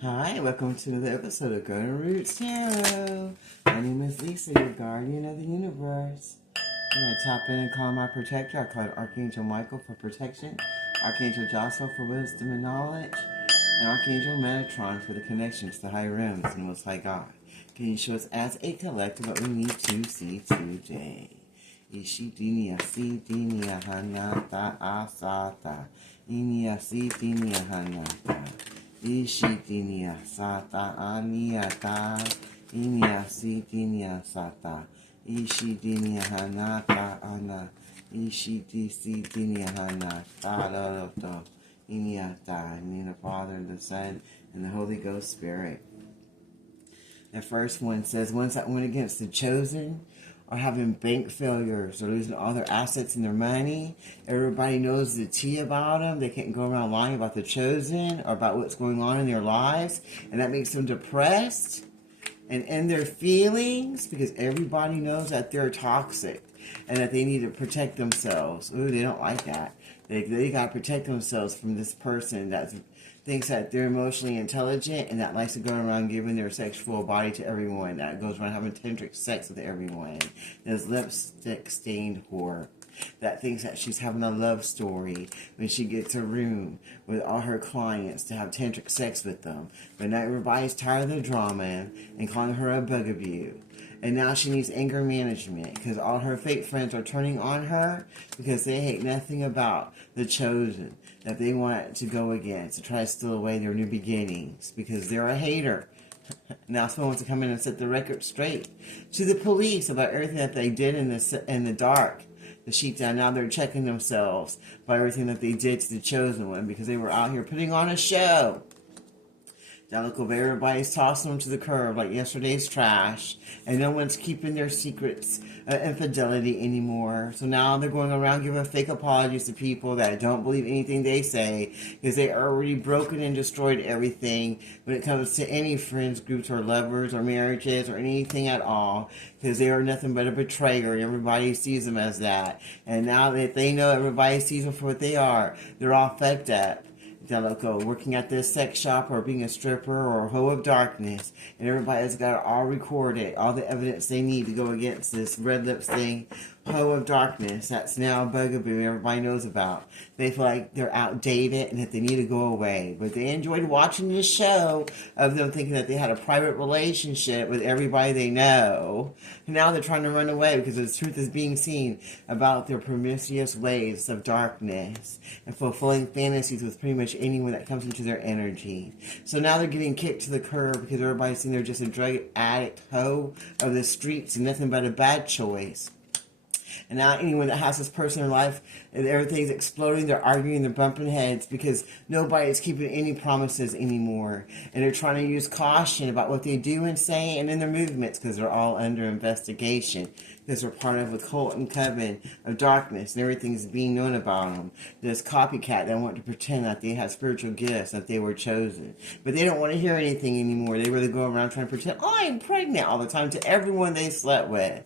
Hi, welcome to another episode of Golden Roots Tarot. My name is Lisa, your guardian of the universe. I'm going to tap in and call my protector. I call it Archangel Michael for protection, Archangel Joshua for wisdom and knowledge, and Archangel Metatron for the connection to the high realms and the Most High God. Can you show us as a collective what we need to see today? Ishidinia si dinia hanata asata. Inia si dinia hanata. Ishitinia sata aniata. Inia si dinia sata. Ishidinia hanata ana. Ishiti si dinia hanata. Loloto. Iniata. In the Father, and the Son, and the Holy Ghost Spirit. The first one says, ones that went against the chosen are having bank failures or losing all their assets and their money. Everybody knows the tea about them. They can't go around lying about the chosen or about what's going on in their lives. And that makes them depressed and in their feelings because everybody knows that they're toxic and that they need to protect themselves. Ooh, they don't like that. They got to protect themselves from this person that thinks that they're emotionally intelligent and that likes to go around giving their sexual body to everyone, that goes around having tantric sex with everyone. This lipstick stained whore that thinks that she's having a love story when she gets a room with all her clients to have tantric sex with them. But now everybody's tired of the drama and calling her a bugaboo. And now she needs anger management because all her fake friends are turning on her because they hate nothing about the chosen that they want to go against to try to steal away their new beginnings because they're a hater. Now someone wants to come in and set the record straight to the police about everything that they did in the dark. The sheep down, now they're checking themselves by everything that they did to the chosen one because they were out here putting on a show. Now look over, everybody's tossing them to the curb like yesterday's trash, and no one's keeping their secrets infidelity anymore. So now they're going around giving fake apologies to people that don't believe anything they say because they already broken and destroyed everything when it comes to any friends, groups, or lovers, or marriages, or anything at all because they are nothing but a betrayer and everybody sees them as that. And now that they know everybody sees them for what they are, they're all fucked up. They'll go working at this sex shop or being a stripper or a hoe of darkness, and everybody's got it all recorded, all the evidence they need to go against this red lips thing, hoe of darkness that's now a bugaboo everybody knows about. They feel like they're outdated and that they need to go away, but they enjoyed watching this show of them thinking that they had a private relationship with everybody they know, and now they're trying to run away because the truth is being seen about their promiscuous ways of darkness and fulfilling fantasies with pretty much anyone that comes into their energy. So now they're getting kicked to the curb because everybody's saying they're just a drug addict hoe of the streets and nothing but a bad choice. And now anyone that has this person in life, and everything's exploding, they're arguing, they're bumping heads because nobody's keeping any promises anymore. And they're trying to use caution about what they do and say and in their movements because they're all under investigation. Because they're part of a cult and coven of darkness and everything's being known about them. This copycat that want to pretend that they have spiritual gifts, that they were chosen. But they don't want to hear anything anymore. They really go around trying to pretend, oh, I'm pregnant all the time to everyone they slept with.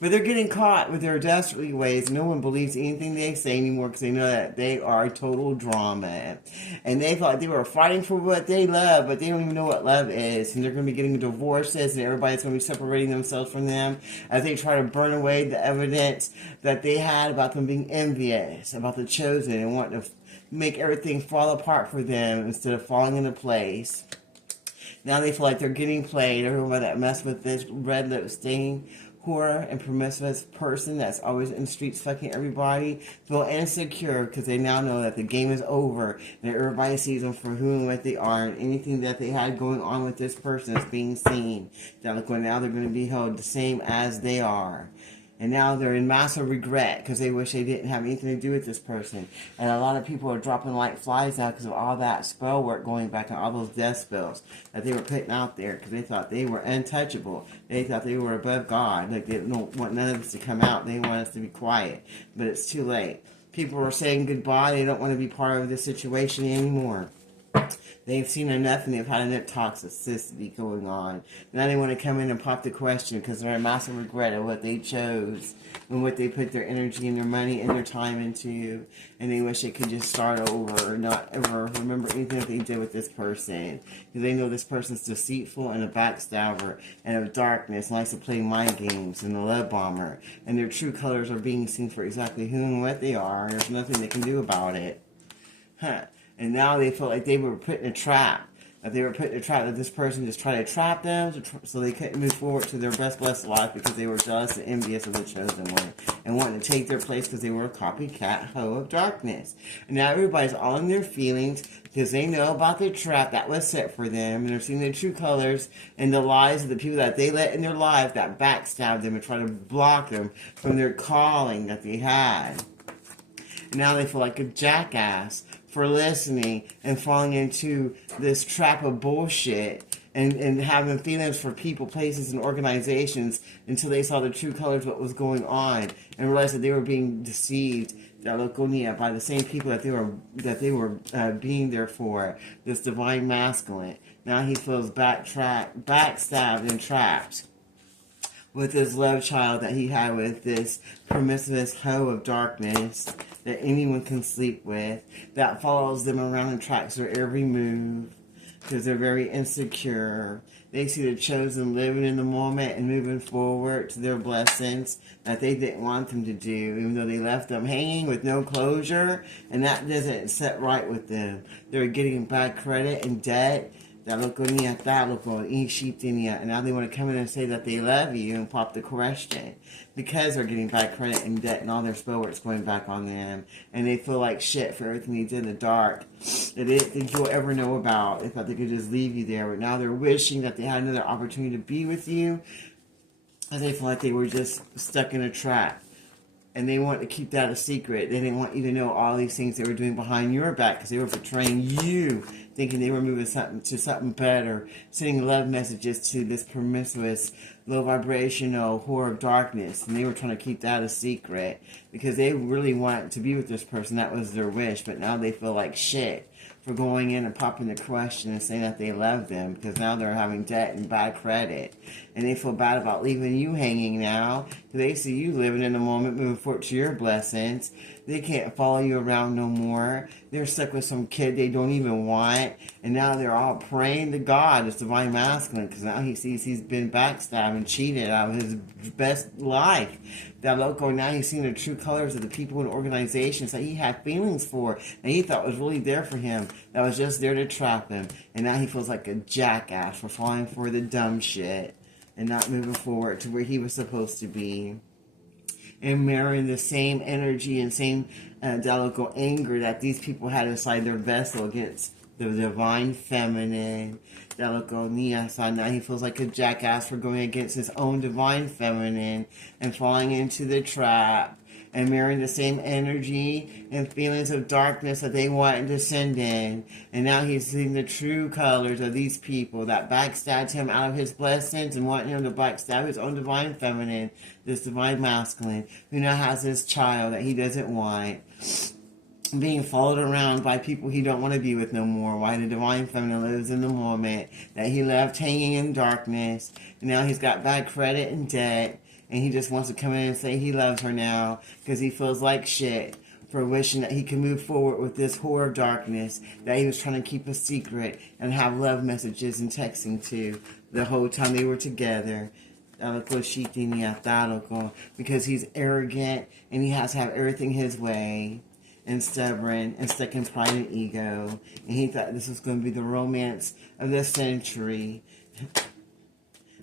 But they're getting caught with their dastardly ways. No one believes anything they say anymore because they know that they are total drama. And they thought they were fighting for what they love, but they don't even know what love is. And they're going to be getting divorces, and everybody's going to be separating themselves from them as they try to burn away the evidence that they had about them being envious, about the chosen, and want to make everything fall apart for them instead of falling into place. Now they feel like they're getting played. Everyone that messed with this red lip stain whore and promiscuous person that's always in the streets fucking everybody feel insecure because they now know that the game is over and everybody sees them for who and what they are, and anything that they had going on with this person is being seen. Now they're going to be held the same as they are. And now they're in massive regret because they wish they didn't have anything to do with this person. And a lot of people are dropping like flies now because of all that spell work going back and all those death spells that they were putting out there because they thought they were untouchable. They thought they were above God. Like they don't want none of this to come out. They want us to be quiet. But it's too late. People are saying goodbye. They don't want to be part of this situation anymore. They've seen enough and they've had enough toxicity going on. Now they want to come in and pop the question because they're a massive regret of what they chose and what they put their energy and their money and their time into. And they wish they could just start over or not ever remember anything that they did with this person. Because they know this person's deceitful and a backstabber and of darkness, likes to play mind games and a love bomber. And their true colors are being seen for exactly who and what they are. And there's nothing they can do about it. And now they felt like they were put in a trap. That they were put in a trap, that this person just tried to trap them so they couldn't move forward to their best blessed life because they were jealous and envious of the chosen one and wanting to take their place because they were a copycat hoe of darkness. And now everybody's all in their feelings because they know about the trap that was set for them and they're seeing their true colors and the lies of the people that they let in their life that backstabbed them and try to block them from their calling that they had. And now they feel like a jackass for listening and falling into this trap of bullshit and having feelings for people, places, and organizations until they saw the true colors of what was going on and realized that they were being deceived by the same people that they were being there for, this divine masculine. Now he feels backstabbed and trapped with this love child that he had with this promiscuous hoe of darkness that anyone can sleep with, that follows them around and tracks their every move because they're very insecure. They see the chosen living in the moment and moving forward to their blessings that they didn't want them to do, even though they left them hanging with no closure, and that doesn't set right with them. They're getting bad credit and debt. And now they want to come in and say that they love you and pop the question because they're getting bad credit and debt and all their spell work's going back on them and they feel like shit for everything they did in the dark that they didn't think you'll ever know about. They thought they could just leave you there, but now they're wishing that they had another opportunity to be with you and they feel like they were just stuck in a trap. And they want to keep that a secret. They didn't want you to know all these things they were doing behind your back because they were betraying you, thinking they were moving something better, sending love messages to this promiscuous, low vibrational whore of darkness. And they were trying to keep that a secret because they really wanted to be with this person. That was their wish. But now they feel like shit for going in and popping the question and saying that they love them because now they're having debt and bad credit. And they feel bad about leaving you hanging now because they see you living in the moment, moving forward to your blessings. They can't follow you around no more. They're stuck with some kid they don't even want. And now they're all praying to God, this divine masculine, because now he sees he's been backstabbed and cheated out of his best life. That loco, now he's seeing the true colors of the people and organizations that he had feelings for and he thought was really there for him, that was just there to trap him. And now he feels like a jackass for falling for the dumb shit and not moving forward to where he was supposed to be. And mirroring the same energy and same diabolical anger that these people had inside their vessel against the divine feminine. Diabolical Niasa. Now he feels like a jackass for going against his own divine feminine and falling into the trap and mirroring the same energy and feelings of darkness that they want to send in. And now he's seeing the true colors of these people that backstabbed him out of his blessings and want him to backstab his own divine feminine, this divine masculine, who now has this child that he doesn't want, being followed around by people he don't want to be with no more, while the divine feminine lives in the moment that he left hanging in darkness. And now he's got bad credit and debt, and he just wants to come in and say he loves her now because he feels like shit for wishing that he could move forward with this whore of darkness that he was trying to keep a secret and have love messages and texting to the whole time they were together. Because he's arrogant and he has to have everything his way and stubborn and stuck in pride and ego, and he thought this was going to be the romance of the century.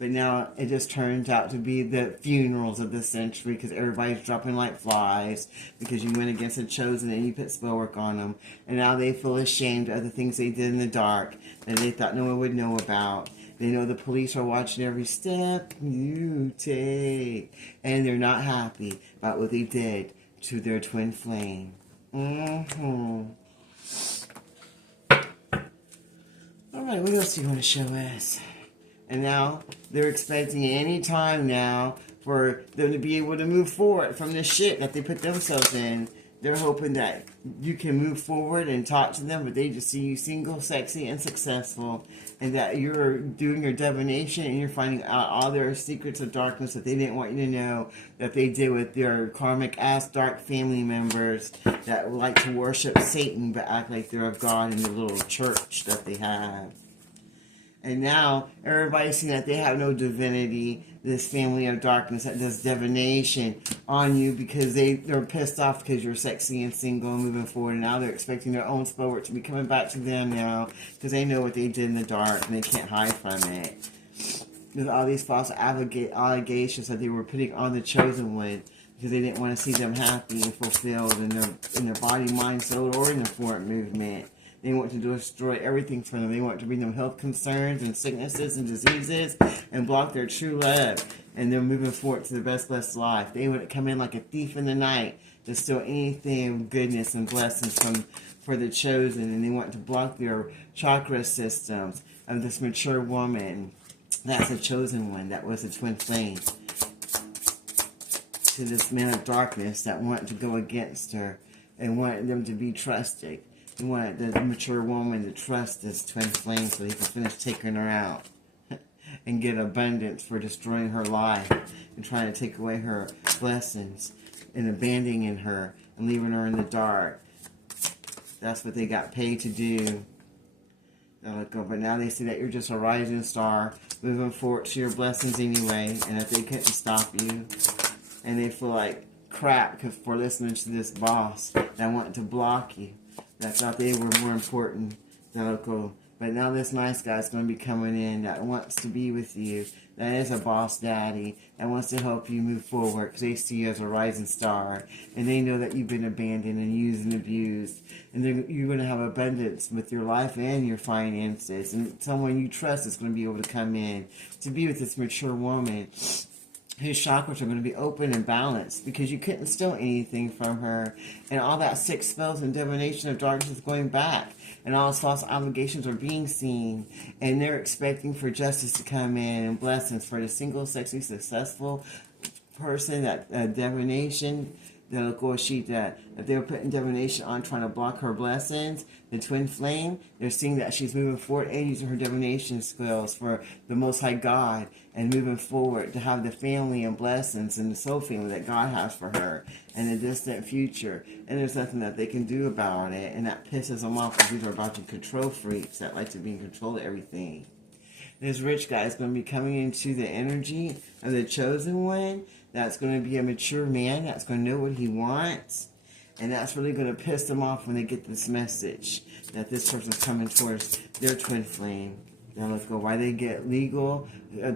But now it just turns out to be the funerals of the century because everybody's dropping like flies because you went against the chosen and you put spell work on them. And now they feel ashamed of the things they did in the dark that they thought no one would know about. They know the police are watching every step you take. And they're not happy about what they did to their twin flame. Alright, what else do you want to show us? And now they're expecting any time now for them to be able to move forward from this shit that they put themselves in. They're hoping that you can move forward and talk to them, but they just see you single, sexy, and successful, and that you're doing your divination and you're finding out all their secrets of darkness that they didn't want you to know, that they did with their karmic ass dark family members that like to worship Satan but act like they're of God in the little church that they have. And now everybody's seeing that they have no divinity, this family of darkness that does divination on you because they're pissed off because you're sexy and single and moving forward. And now they're expecting their own spell work to be coming back to them now because they know what they did in the dark and they can't hide from it. There's all these false allegations that they were putting on the chosen one because they didn't want to see them happy and fulfilled in their body, mind, soul, or in their forward movement. They want to destroy everything for them. They want to bring them health concerns and sicknesses and diseases and block their true love. And they're moving forward to the best life. They would come in like a thief in the night to steal anything of goodness and blessings for the chosen. And they want to block their chakra systems of this mature woman. That's a chosen one. That was a twin flame. To this man of darkness that wanted to go against her and wanted them to be trusted. He wanted the mature woman to trust this twin flame so he could finish taking her out and get abundance for destroying her life and trying to take away her blessings and abandoning her and leaving her in the dark. That's what they got paid to do. But now they see that you're just a rising star moving forward to your blessings anyway, and that they couldn't stop you. And they feel like crap for listening to this boss that wanted to block you. That thought they were more important. But now this nice guy's going to be coming in that wants to be with you. That is a boss daddy that wants to help you move forward because they see you as a rising star. And they know that you've been abandoned and used and abused. And you're going to have abundance with your life and your finances. And someone you trust is going to be able to come in to be with this mature woman whose chakras are going to be open and balanced because you couldn't steal anything from her. And all that sick spells and divination of darkness is going back. And all those false obligations are being seen. And they're expecting for justice to come in and blessings for the single, sexy, successful person that divination. That they were putting divination on trying to block her blessings, the twin flame, they're seeing that she's moving forward and using her divination skills for the Most High God and moving forward to have the family and blessings and the soul family that God has for her in the distant future. And there's nothing that they can do about it, and that pisses them off because these are about to control freaks that like to be in control of everything. This rich guy is going to be coming into the energy of the chosen one. That's going to be a mature man. That's going to know what he wants. And that's really going to piss them off when they get this message that this person's coming towards their twin flame. Why they get legal, coming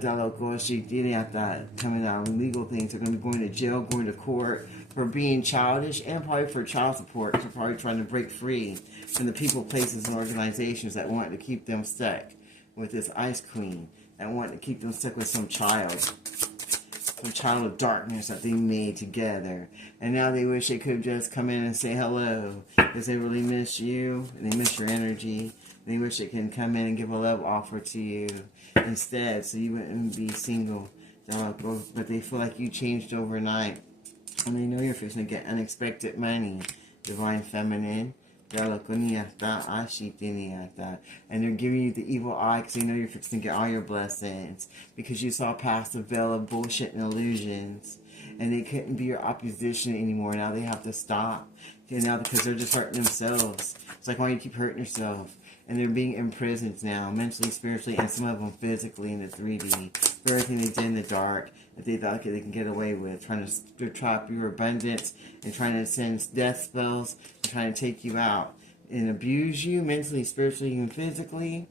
out legal things. They're going to be going to jail, going to court for being childish, and probably for child support. They're probably trying to break free from the people, places, and organizations that want to keep them stuck with this ice queen, that want to keep them stuck with some child of darkness that they made together. And now they wish they could have just come in and say hello because they really miss you and they miss your energy. They wish they can come in and give a love offer to you instead so you wouldn't be single. But they feel like you changed overnight. And they know you're fixing to get unexpected money. Divine Feminine. And they're giving you the evil eye because they know you're fixing to get all your blessings because you saw past the veil of bullshit and illusions, and they couldn't be your opposition anymore. Now they have to stop, now because they're just hurting themselves. It's like, why do you keep hurting yourself? And they're being imprisoned now, mentally, spiritually, and some of them physically in the 3D for everything they did in the dark that they thought they can get away with, trying to trap your abundance and trying to send death spells and trying to take you out and abuse you mentally, spiritually, and physically.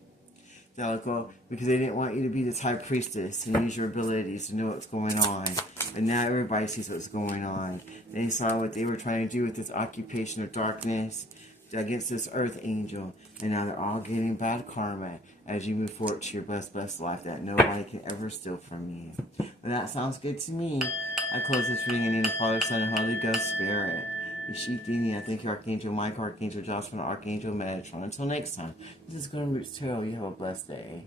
Because they didn't want you to be this high priestess and use your abilities to know what's going on. But now everybody sees what's going on. They saw what they were trying to do with this occupation of darkness against this earth angel, and now they're all getting bad karma as you move forward to your blessed life that nobody can ever steal from you. But that sounds good to me. I close this reading in the name of the Father, Son, and Holy Ghost Spirit. Yeshitini, I thank you, Archangel Michael, Archangel Joshua, and Archangel Metatron. Until next time, this is Golden Roots Tarot. You have a blessed day.